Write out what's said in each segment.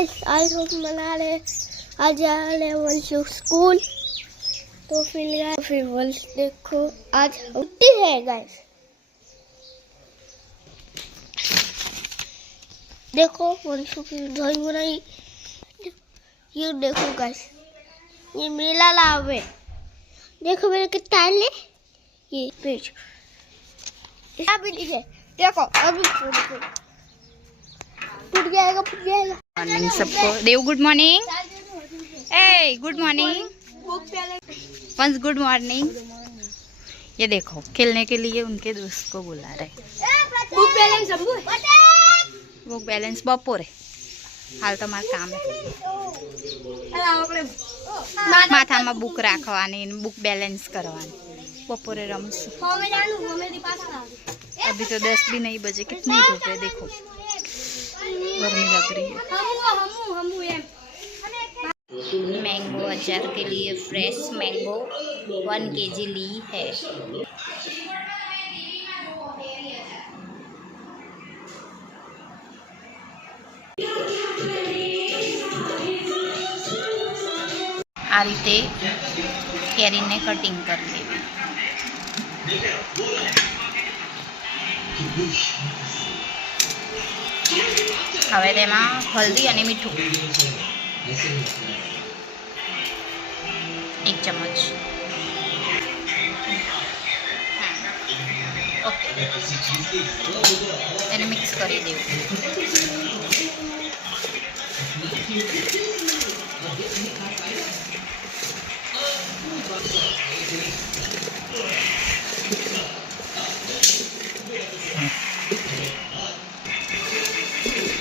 Guys आज हम मना रहे आज जा रहे वंशु स्कूल। तो फिर वंश देखो आज छुट्टी है गाइस। देखो वंशु की ड्राइंग बनाई। ये देखो गाइस ये मेला लावे। देखो मेरे कितना है ये पेज भी लिखे। देखो अभी टूट जाएगा मॉर्निंग सबको। Dev good morning. ए good morning once good morning. ये देखो खेलने के लिए उनके दोस्त को बुला रहे। बुक बैलेंस बपोरे हाल તમાર કામ માથામાં બુક રાખવાની બુક બેલેન્સ કરવાની બપોરે રમશું। अभी तो 10 भी नहीं बजे कितनी धूप है देखो गर्मी लग रही है। मैंगो अचार के लिए फ्रेश मैंगो 1 kg ली है। आ रीते केरी ने कटिंग कर लेवी। हवे तेमां हल्दी अने मीठू 1 चमच। ओके એને મિક્સ કરી દેવું।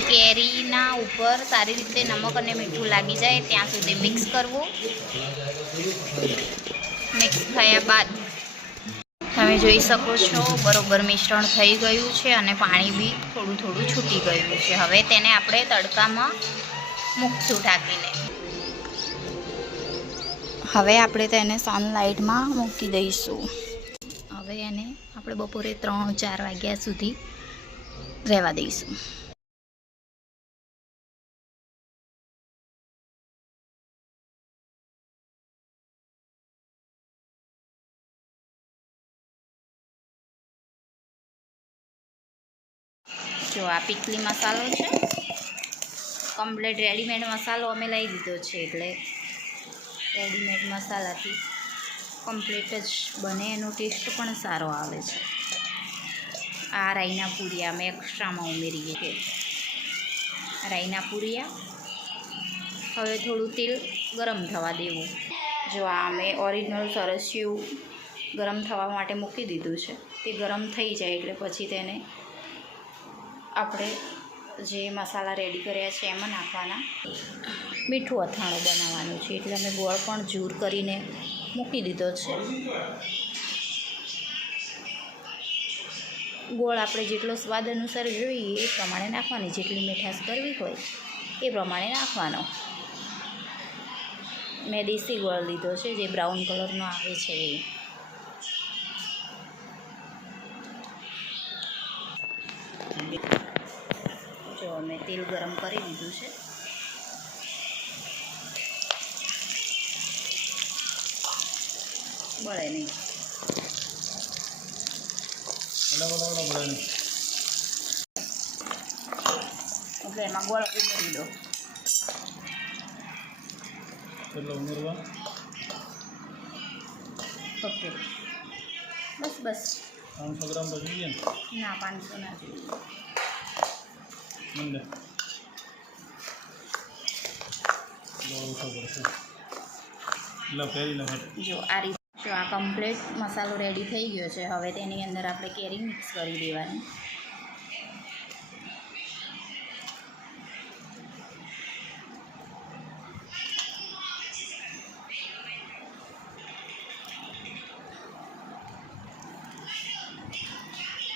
केरीना ऊपर सारी रीते नमक और मीठू लगी जाए त्या सुधी मिक्स करवू। मिक्स थया बाद તમે જોઈ શકો છો બરોબર મિશ્રણ થઈ ગયું છે અને પાણી બી થોડું થોડું છૂટી ગયું છે। હવે તેને આપણે તડકામાં મૂકશું ઢાંકીને। હવે આપણે તેને સનલાઇટમાં મૂકી દઈશું। હવે એને આપણે બપોરે 3-4 વાગ્યા સુધી રહેવા દઈશું। जो आ पीकली मसालो है कम्प्लीट रेडीमेड मसालो अमे लाई दीधो छे एटले रेडीमेड मसाला थी कम्प्लीट ज बने एनो टेस्ट पण सारो आवे छे। आ राईना पूरिया में एक्स्ट्रा में उमेरीए के राईना पूरिया। हवे थोड़ू तेल गरम थवा देवुं। जो आ मैं ओरिजिनल सरस्यू गरम थवा माटे मूकी दीधुं छे ते गरम थई जाए एटले पछी तेने આપણે જે મસાલા રેડી કર્યા છે એમાં નાખવાના। મીઠું અથાણું બનાવવાનું છે એટલે અમે ગોળ પણ જૂર કરીને મૂકી દીધો છે। ગોળ આપણે જેટલો સ્વાદ અનુસાર જોઈએ એ પ્રમાણે નાખવાની। જેટલી મીઠાશ કરવી હોય એ પ્રમાણે નાખવાનો। મેં દેશી ગોળ લીધો છે જે બ્રાઉન કલરનો આવે છે એ। जो मैं तेल गरम कर दीधु है। बड़े नहीं એટલે એમાં ગોળ ઉમેરી દો। ओके बस बस 500 ग्राम तो જોઈએ ना 500 ना જોઈએ। जो आ रीते जो आ कम्प्लीट मसालो रेडी थई गयो छे। हवे तेनी अंदर आपणे केरी मिक्स करी देवानी।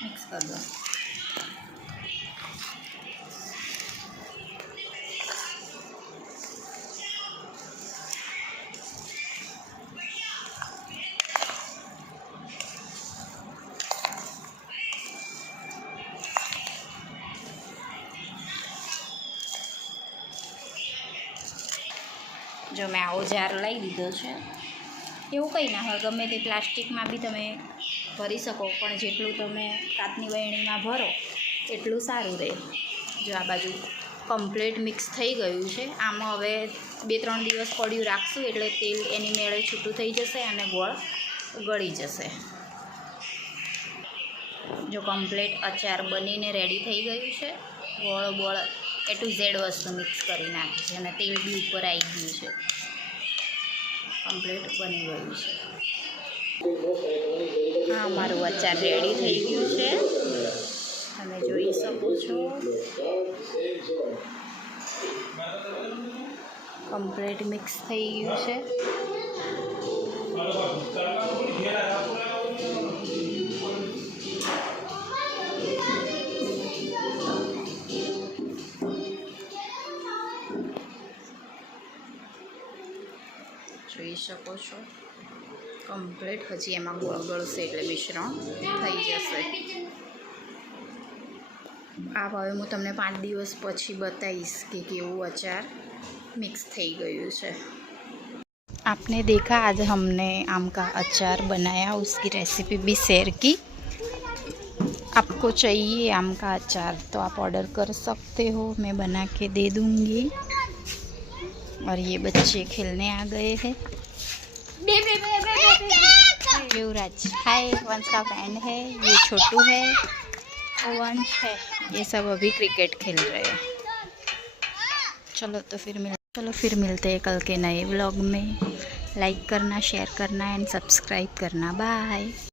मिक्स कर दो। જો મેં આવો જાર લઈ દીધો છે. એવું કંઈ ના હોય, ગમે તે પ્લાસ્ટિકમાં બી તમે ભરી શકો, પણ જેટલું તમે કાચની વહેણીમાં ભરો એટલું સારું રહે. જો આ બાજુ કમ્પ્લીટ મિક્સ થઈ ગયું છે. આમાં હવે 2-3 દિવસ પડ્યું રાખશું એટલે તેલ એની મેળે છૂટું થઈ જશે અને ગોળ ગળી જશે. જો કમ્પ્લીટ અચાર બનીને રેડી થઈ ગયું છે. ગોળ A to Z વસ્તુ મિક્સ કરી નાખી છે અને તેલ બી ઉપર આવી ગયું છે. કમ્પ્લીટ બની ગયું છે. હા, મારું અચાર રેડી થઈ ગયું છે, તમે જોઈ શકો છો. કમ્પ્લીટ મિક્સ થઈ ગયું છે. જોઈ શકો છો કમ્પ્લીટ. હજી એમાં ગોળ ગળશે એટલે મિશ્રણ થઈ જશે. આ હવે હું તમને 5 દિવસ પછી બતાવીશ કે કેવું અચાર मिक्स થઈ ગયું છે. आपने देखा आज हमने आम का अचार बनाया, उसकी रेसिपी भी शेयर की. आपको चाहिए आम का अचार तो आप ऑर्डर कर सकते हो, मैं बना के दे दूँगी. और ये बच्चे खेलने आ गए हैं. युवराज हाय, वंश का फ्रेंड है, ये छोटू है, वंश है, ये सब अभी क्रिकेट खेल रहे हैं. चलो फिर मिलते हैं कल के नए व्लॉग में. लाइक करना, शेयर करना एंड सब्सक्राइब करना. बाय.